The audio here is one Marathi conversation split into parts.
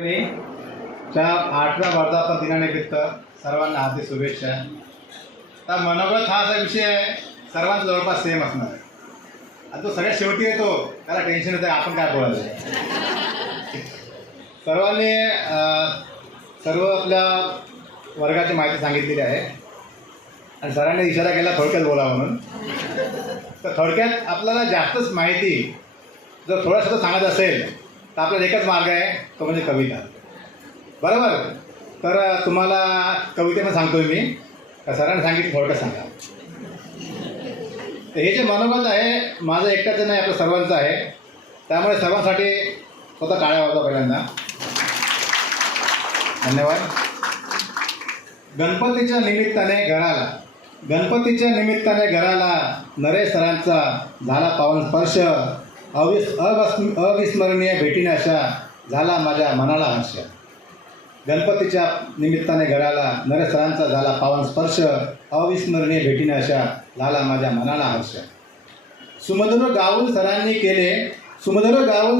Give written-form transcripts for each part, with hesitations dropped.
च्या 8व्या वर्धापन दिनानिमित्त सर्वांना हार्दिक शुभेच्छा. तर मनोगत हा असा विषय आहे सर्वांचा जवळपास सेम असणार आहे. आणि तो सगळ्यात शेवटी येतो त्याला टेन्शन येतं आपण काय बोलायचं. सर्वांनी सर्व आपल्या वर्गाची माहिती सांगितलेली आहे आणि सरांनी इशारा केला थोडक्यात बोला म्हणून. तर थोडक्यात आपल्याला जास्तच माहिती जर थोडंसं सांगायचं असेल तर आपल्याला एकच मार्ग आहे, तो म्हणजे कविता. बरोबर. तर तुम्हाला कवितेनं सांगतोय मी, का सरांनी सांगितलं थोडक्यात सांगा. तर हे जे मनोगत आहे माझं एकट्याचं नाही, आपलं सर्वांचं आहे. त्यामुळे सर्वांसाठी स्वतः टाळ्या वाजवा पहिल्यांदा. धन्यवाद. गणपतीच्या निमित्ताने घराला नरेश सरांचा झाला पावन स्पर्श. अविस्मरणीय भेटीने अशा झाला माझ्या मनाला हर्ष. गणपतीच्या निमित्ताने घराला नरेश सरांचा झाला पावन स्पर्श. अविस्मरणीय भेटीने अशा झाला माझ्या मनाला हर्ष. सुमधुर गाऊन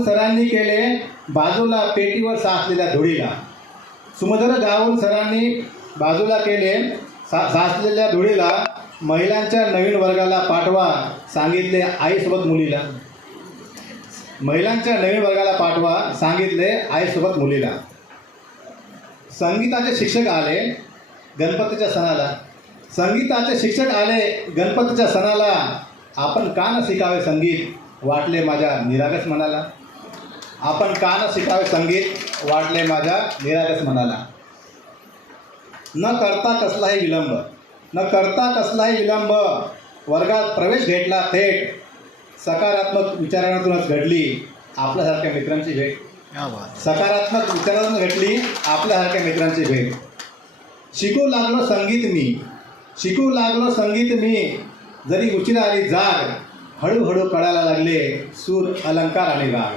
सरांनी केले बाजूला पेटीवर साचलेल्या धुळीला. सुमधुर गाऊन सरांनी बाजूला केले साचलेल्या धुळीला. महिलांच्या नवीन वर्गाला पाठवा सांगितले आईसोबत मुलीला. महिलांच्या नवीन वर्गाला पाठवा सांगितले आईसोबत मुलीला. संगीताचे शिक्षक आले गणपतीच्या सणाला. आपण का न शिकावे संगीत वाटले माझ्या निरागस मनाला. आपण का न शिकावे संगीत वाटले माझ्या निरागस मनाला. न करता कसलाही विलंब वर्गात प्रवेश घेतला थेट. सकारात्मक विचारांतूनच घडली आपल्यासारख्या मित्रांची भेट. सकारात्मक विचारांतून घडली आपल्यासारख्या मित्रांची भेट. शिकू लागलो संगीत मी जरी उशिरा आली जाग. हळूहळू कळायला लागले सूर अलंकार आणि राग.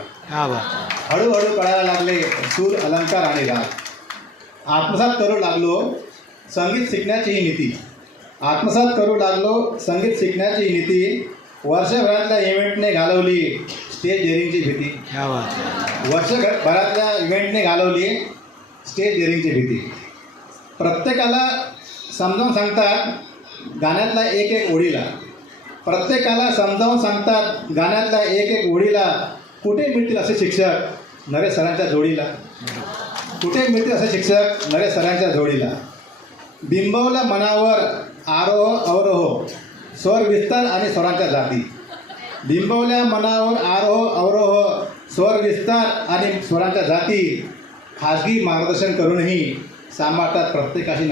हळूहळू कळायला लागले सूर अलंकार आणि राग. आत्मसात करू लागलो संगीत शिकण्याची ही नीती. वर्षभरातल्या इव्हेंटने घालवली स्टेज डेअरिंगची भीती. प्रत्येकाला समजावून सांगतात गाण्यातल्या एक एक ओळीला. कुठे मिळतील असे शिक्षक नरेश सरांच्या जोडीला. बिंबवल्या मनावर आरोह अवरोह स्वर विस्तार आणि स्वरांच्या जाती. खाजगी मार्गदर्शन करूनही सांभाळतात प्रत्येकाशी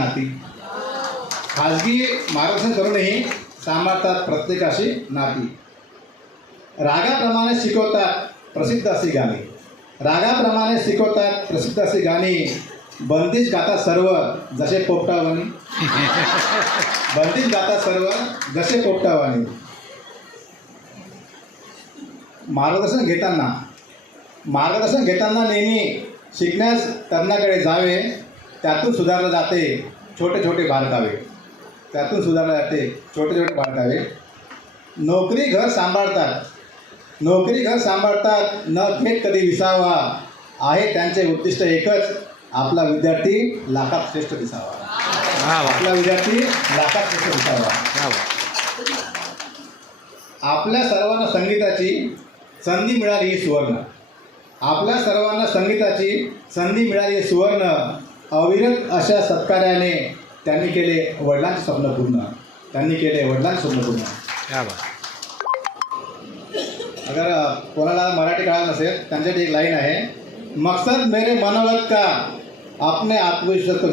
नाती. रागाप्रमाणे शिकवतात प्रसिद्ध अशी गाणी. बंदिश गातात सर्व जसे पोपटावानी. मार्गदर्शन घेताना नेहमी शिकण्यास तज्ञाकडे जावे. त्यातून सुधारले जाते छोटे छोटे बारकावे. नोकरी घर सांभाळतात न घेत कधी विसावा. आहे त्यांचे उद्दिष्ट एकच आपला विद्यार्थी लाखात श्रेष्ठ दिसावा. आपल्या सर्वांना संगीताची संधी मिळाली ही सुवर्ण. अविरत अशा सत्कार्याने त्यांनी केले वडिलांचे स्वप्न पूर्ण. अगर कोणाला मराठी कळत नसेल त्यांच्यासाठी एक लाईन आहे. मकसद मेरे मनोगत का अपने आत्मविश्वास को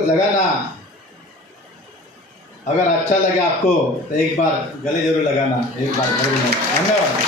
जगाना. अगर अच्छा लगे आपको तो एक बार गले जरूर लगाना. धन्यवाद.